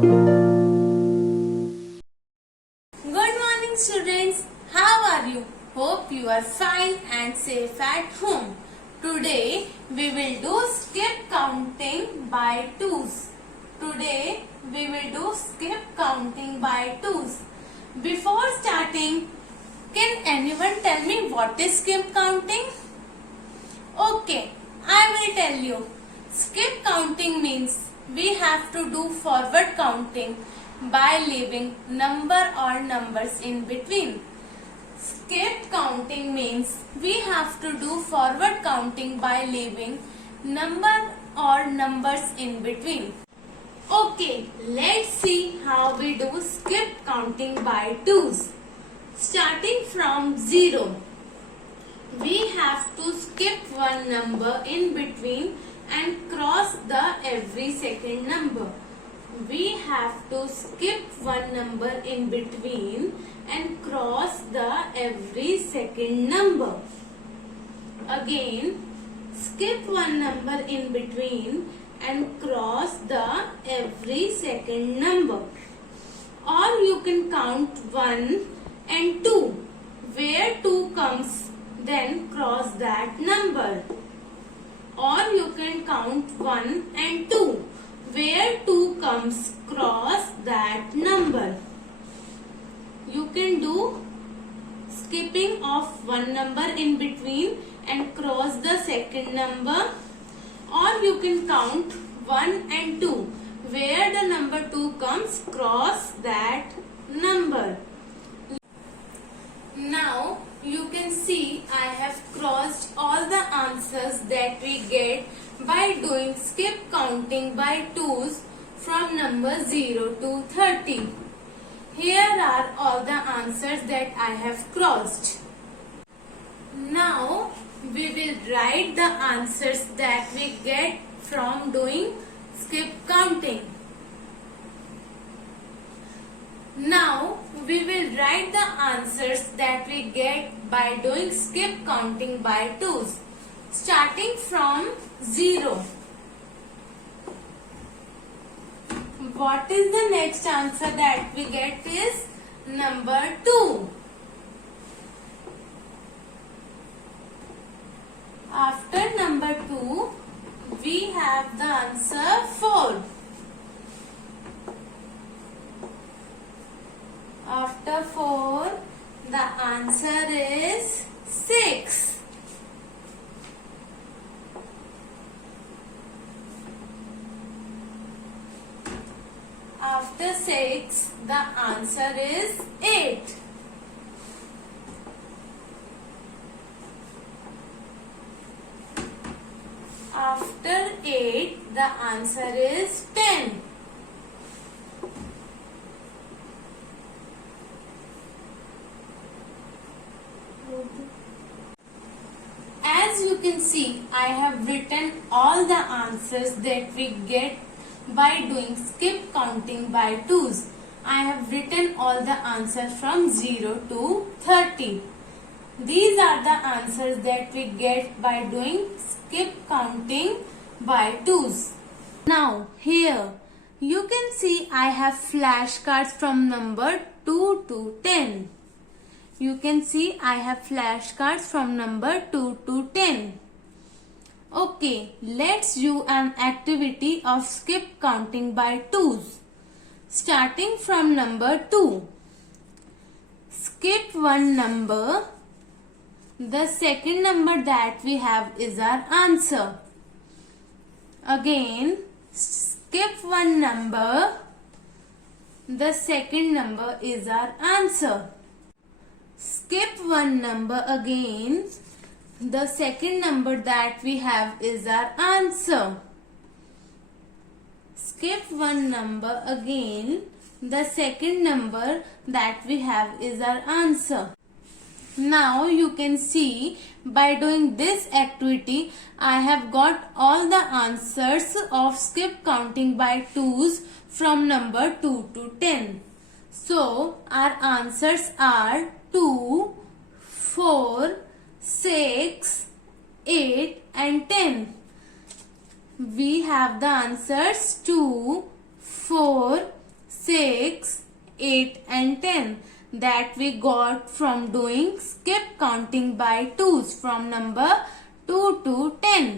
Good morning students, how are you? Hope you are fine and safe at home. Today we will do skip counting by twos. Today we will do skip counting by twos. Before starting, can anyone tell me what is skip counting? Okay, I will tell you. Skip counting means we have to do forward counting by leaving number or numbers in between. Skip counting means we have to do forward counting by leaving number or numbers in between. Okay, let's see how we do skip counting by twos. Starting from 0. We have to skip one number in between and cross the every second number. We have to skip one number in between and cross the every second number. Again, skip one number in between and cross the every second number. Or you can count 1 and 2. Where 2 comes, then cross that number. Or you can count 1 and 2. Where 2 comes, cross that number. You can do skipping of one number in between and cross the second number. Or you can count 1 and 2. Where the number 2 comes, cross that number. Now you can see I have crossed all the answers that we get by doing skip counting by twos from number 0 to 30. Here are all the answers that I have crossed. Now we will write the answers that we get from doing skip counting. Now we will write the answers that we get by doing skip counting by twos. Starting from 0. What is the next answer that we get is number 2. After number 2, we have the answer 4. After 4, the answer is 6. After 6, the answer is 8. After 8, the answer is 10. As you can see, I have written all the answers that we get by doing skip counting by twos. I have written all the answers from 0 to 30. These are the answers that we get by doing skip counting by twos. Now here you can see I have flashcards from number 2 to 10. You can see I have flashcards from number 2 to 10. Okay, let's do an activity of skip counting by twos. Starting from number 2. Skip one number. The second number that we have is our answer. Again, skip one number. The second number is our answer. Skip one number again. The second number that we have is our answer. Skip one number again. The second number that we have is our answer. Now you can see by doing this activity I have got all the answers of skip counting by twos from number 2 to 10. So our answers are 2, 4, 6, 8 and 10. We have the answers 2, 4, 6, 8 and 10 that we got from doing skip counting by twos from number 2 to 10.